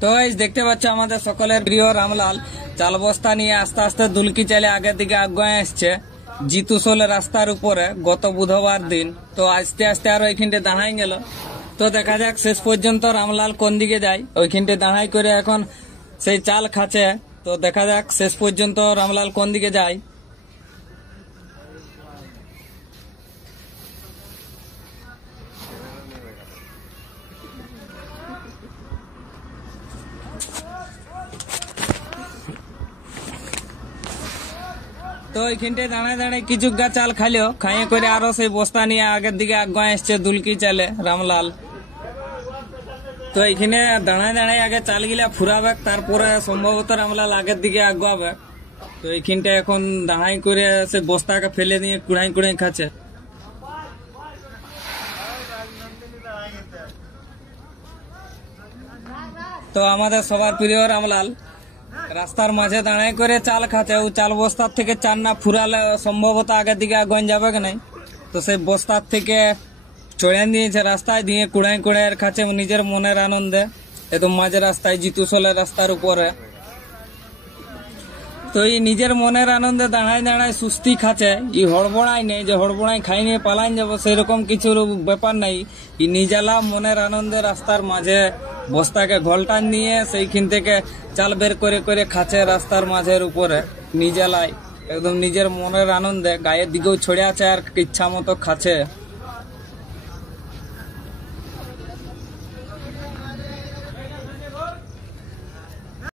তো এই দেখতে পাচ্ছ আমাদের সকলের প্রিয় রামলাল চাল বস্তা নিয়ে আস্তে আস্তে দুলকি চালে আগের দিকে আগুয়ে আসছে জিতুসোল রাস্তার উপরে গত বুধবার দিন। তো আস্তে আস্তে আরো ওইখানটা দাঁড়াই গেল। তো দেখা যাক শেষ পর্যন্ত রামলাল কোন দিকে যায়। ওইখানটা দাঁড়াই করে এখন সেই চাল খাচ্ছে। তো দেখা যাক শেষ পর্যন্ত রামলাল কোন দিকে যায়। তো ওইখানটায় দাঁড়ায় দাঁড়ায় কিছু গা চাল খাইলো, খাইয়ে করে আরো সেই বস্তা নিয়ে আগের দিকে আগুয়ে আসছে দুলকি চালে রামলাল। তো এইখানে দাঁড়ায় দাঁড়ায় আগে চাল গিলা ফুরাবে, তারপরে সম্ভবত রামলাল আগের দিকে আগুয়াবে। তো এইখানটা এখন দাঁড়াই করে সে বস্তাকে ফেলে দিয়ে কুড়াই কুড়াই খাচ্ছে। তো আমাদের সবার প্রিয় রামলাল রাস্তার মাঝে দাঁড়াই করে চাল খাচ্ছে। ও চাল বস্তার থেকে চাল না ফুরালে সম্ভবত আগের দিকে আগুন যাবে কি নাই। তো সেই বস্তার থেকে চড়ে দিয়েছে রাস্তায়, দিয়ে কুড়াই কুড়াই খাচ্ছে নিজের মনের আনন্দে। একদম মাঝে রাস্তায় জিতুসোলের রাস্তার উপরে। তো এই নিজের মনের আনন্দে দাঁড়ায় দাঁড়ায় সুস্তি খাচ্ছে। ই হড়বড়াই নেই যে হড়বড়াই খাই নিয়ে পালাই যাবো, সেরকম কিছু ব্যাপার নাই। ই নিজেলা মনের আনন্দে রাস্তার মাঝে বস্তাকে ঘোলটান নিয়ে সেইখান থেকে চাল বের করে করে খাচ্ছে রাস্তার মাঝের উপরে নিজেলাই, একদম নিজের মনের আনন্দে গায়ের দিকেও ছড়ে আছে আর ইচ্ছা মতো খাচ্ছে।